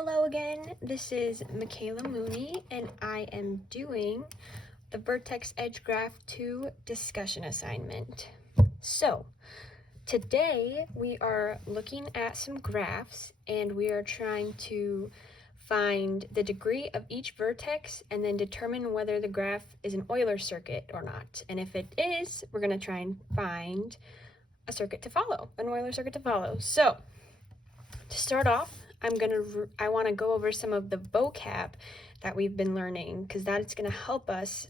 Hello again, this is Michaela Mooney and I am doing the Vertex Edge Graph 2 discussion assignment. So, today we are looking at some graphs and we are trying to find the degree of each vertex and then determine whether the graph is an Euler circuit or not. And if it is, we're going to try and find a circuit to follow, an Euler circuit to follow. So, to start off, I want to go over some of the vocab that we've been learning because that's going to help us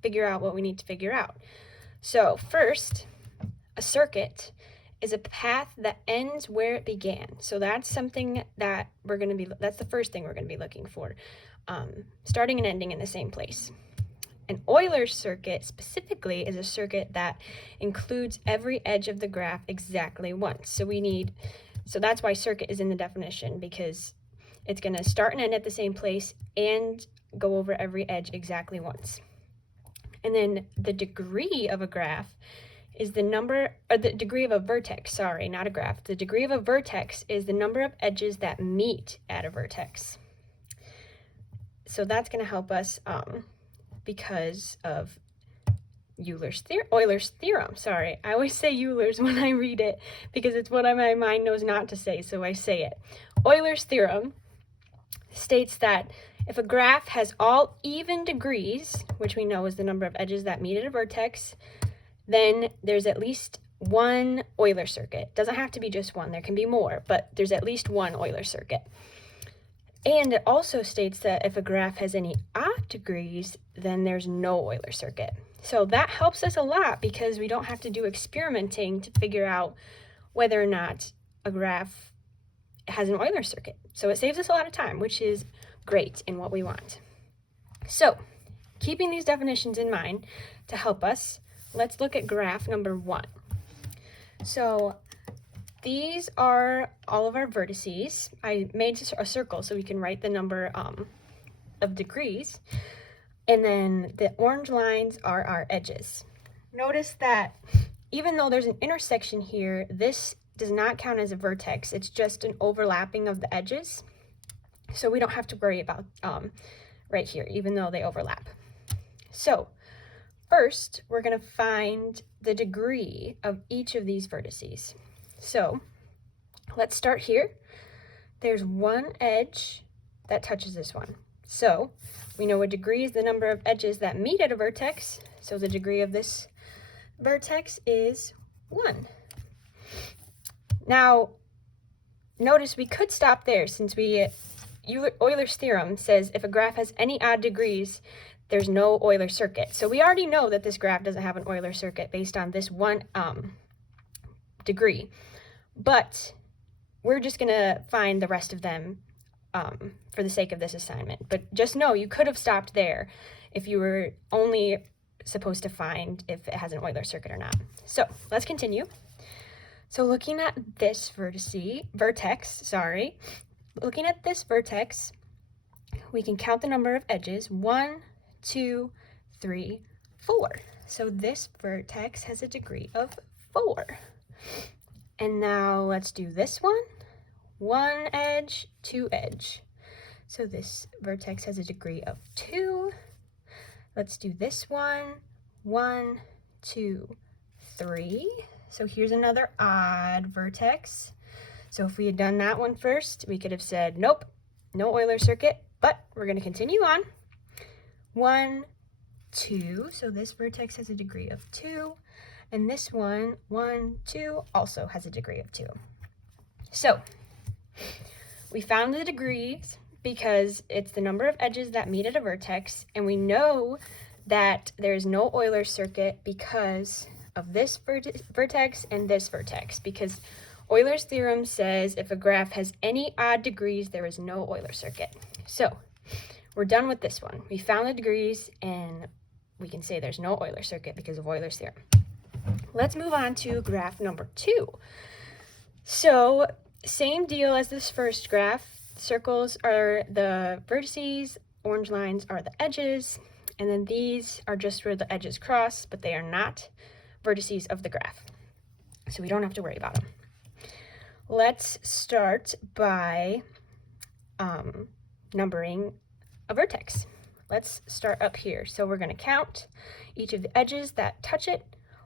figure out what we need to figure out. So first, a circuit is a path that ends where it began. So that's something that that's the first thing we're going to be looking for, starting and ending in the same place. An Euler circuit specifically is a circuit that includes every edge of the graph exactly once. So that's why circuit is in the definition, because it's going to start and end at the same place and go over every edge exactly once. And then the degree of a graph is the degree of a vertex, sorry, not a graph. The degree of a vertex is the number of edges that meet at a vertex. So that's going to help us because of Euler's theorem, sorry. I always say Euler's when I read it because it's what my mind knows not to say, so I say it. Euler's theorem states that if a graph has all even degrees, which we know is the number of edges that meet at a vertex, then there's at least one Euler circuit. Doesn't have to be just one, there can be more, but there's at least one Euler circuit. And it also states that if a graph has any odd degrees, then there's no Euler circuit. So that helps us a lot because we don't have to do experimenting to figure out whether or not a graph has an Euler circuit. So it saves us a lot of time, which is great in what we want. So keeping these definitions in mind to help us, let's look at graph number 1. So these are all of our vertices. I made a circle so we can write the number of degrees. And then the orange lines are our edges. Notice that even though there's an intersection here, this does not count as a vertex. It's just an overlapping of the edges. So we don't have to worry about right here, even though they overlap. So first, we're going to find the degree of each of these vertices. So let's start here. There's one edge that touches this one. So we know a degree is the number of edges that meet at a vertex. So the degree of this vertex is 1. Now, notice we could stop there since Euler's theorem says if a graph has any odd degrees, there's no Euler circuit. So we already know that this graph doesn't have an Euler circuit based on this one degree. But we're just going to find the rest of them for the sake of this assignment. But just know you could have stopped there if you were only supposed to find if it has an Euler circuit or not. So let's continue. So looking at this vertex, looking at this vertex, we can count the number of edges, 1, 2, 3, 4. So this vertex has a degree of 4. And now let's do this one. 1 edge, 2 edge. So this vertex has a degree of 2. Let's do this one. 1, 2, 3. So here's another odd vertex. So if we had done that one first, we could have said, nope, no Euler circuit, but we're going to continue on. 1, 2. So this vertex has a degree of 2. And this one, 1, 2, also has a degree of 2. So we found the degrees because it's the number of edges that meet at a vertex, and we know that there's no Euler circuit because of this vertex and this vertex, because Euler's theorem says if a graph has any odd degrees, there is no Euler circuit. So we're done with this one. We found the degrees, and we can say there's no Euler circuit because of Euler's theorem. Let's move on to graph number 2. So same deal as this first graph. Circles are the vertices, orange lines are the edges, and then these are just where the edges cross, but they are not vertices of the graph. So we don't have to worry about them. Let's start by numbering a vertex. Let's start up here. So we're going to count each of the edges that touch it.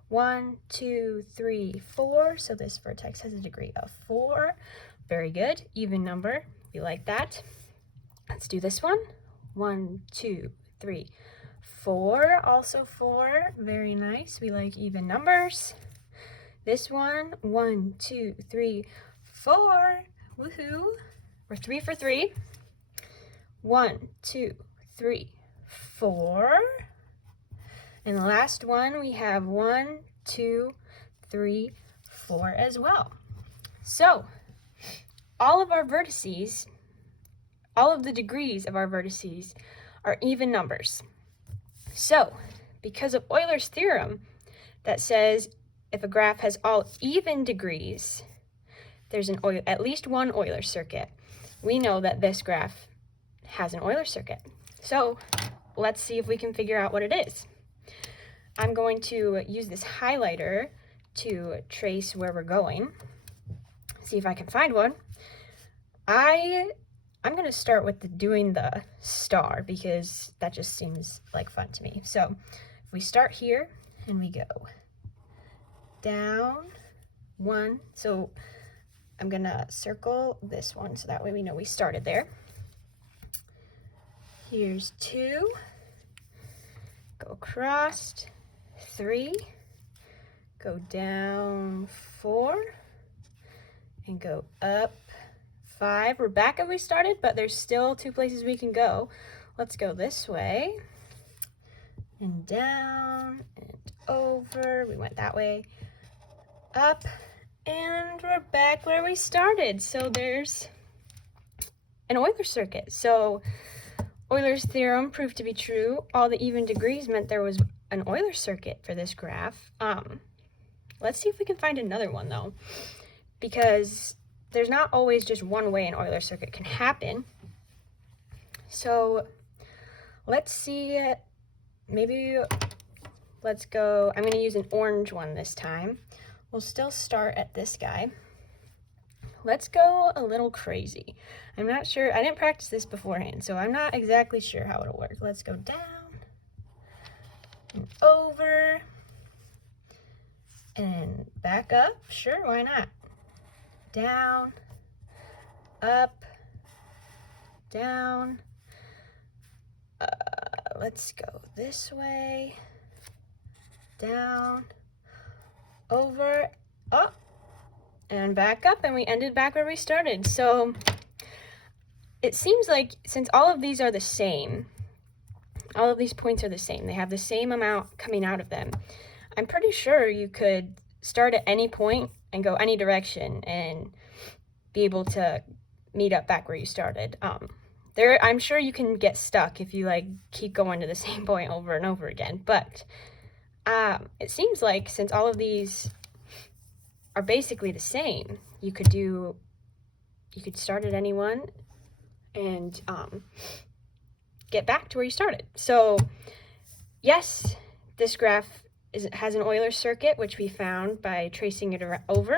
1, 2, 3, 4. So this vertex has a degree of 4. Very good. Even number. We like that. Let's do this one. 1, 2, 3, 4. Also 4. Very nice. We like even numbers. This one. 1, 2, 3, 4. Woohoo. We're 3 for 3. 1, 2, 3, 4. And the last one, we have 1, 2, 3, 4 as well. So all of our vertices, all of the degrees of our vertices are even numbers. So because of Euler's theorem that says if a graph has all even degrees, there's at least one Euler circuit, we know that this graph has an Euler circuit. So let's see if we can figure out what it is. I'm going to use this highlighter to trace where we're going. See if I can find one. I'm going to start with doing the star because that just seems like fun to me. So if we start here and we go down 1, so I'm going to circle this one so that way we know we started there. Here's 2, go across 3, go down 4, and go up 5. We're back where we started, but there's still 2 places we can go. Let's go this way, and down, and over. We went that way, up, and we're back where we started. So there's an Euler circuit. So Euler's theorem proved to be true. All the even degrees meant there was an Euler circuit for this graph. Let's see if we can find another one though, because there's not always just one way an Euler circuit can happen. So let's see, maybe let's go, I'm going to use an orange one this time. We'll still start at this guy. Let's go a little crazy. I'm not sure, I didn't practice this beforehand, so I'm not exactly sure how it'll work. Let's go down and over and back up. Sure, why not? Down, up, down. Let's go this way, down, over, up, and back up, and we ended back where we started. So it seems like since all of these are the same, all of these points are the same, they have the same amount coming out of them, I'm pretty sure you could start at any point and go any direction and be able to meet up back where you started. I'm sure you can get stuck if you like keep going to the same point over and over again, but it seems like since all of these are basically the same, you could start at any one and get back to where you started. So yes, this graph has an Euler circuit, which we found by tracing it over,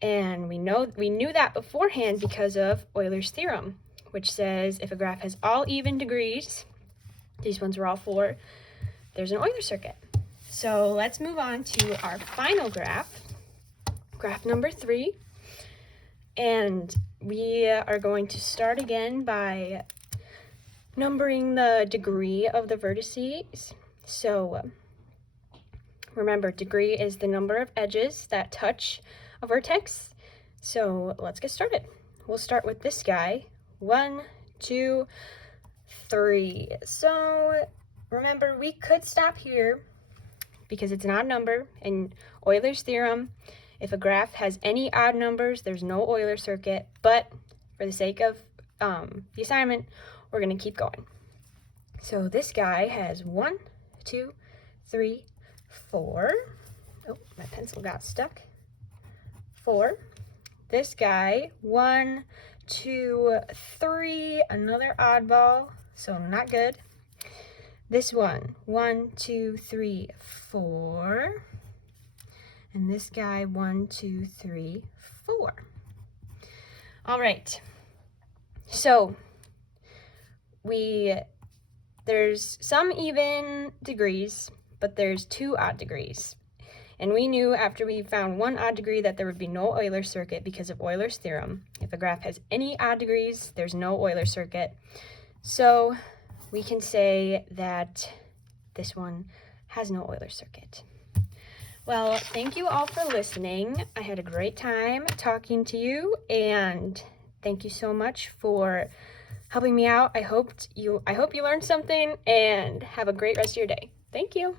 and we knew that beforehand because of Euler's theorem, which says if a graph has all even degrees, these ones were all 4, there's an Euler circuit. So let's move on to our final graph, graph number 3, and we are going to start again by numbering the degree of the vertices. So remember, degree is the number of edges that touch a vertex. So let's get started. We'll start with this guy. 1, 2, 3. So remember, we could stop here because it's an odd number. In Euler's theorem, if a graph has any odd numbers, there's no Euler circuit. But for the sake of the assignment, we're going to keep going. So this guy has 1, 2, 3, 4. Oh, my pencil got stuck. 4. This guy, 1, 2, 3, another oddball, so not good. This one, 1, 2, 3, 4. And this guy, 1, 2, 3, 4. All right. So there's some even degrees, but there's 2 odd degrees. And we knew after we found 1 odd degree that there would be no Euler circuit because of Euler's theorem. If a graph has any odd degrees, there's no Euler circuit. So we can say that this one has no Euler circuit. Well, thank you all for listening. I had a great time talking to you, and thank you so much for helping me out. I hope you learned something, and have a great rest of your day. Thank you.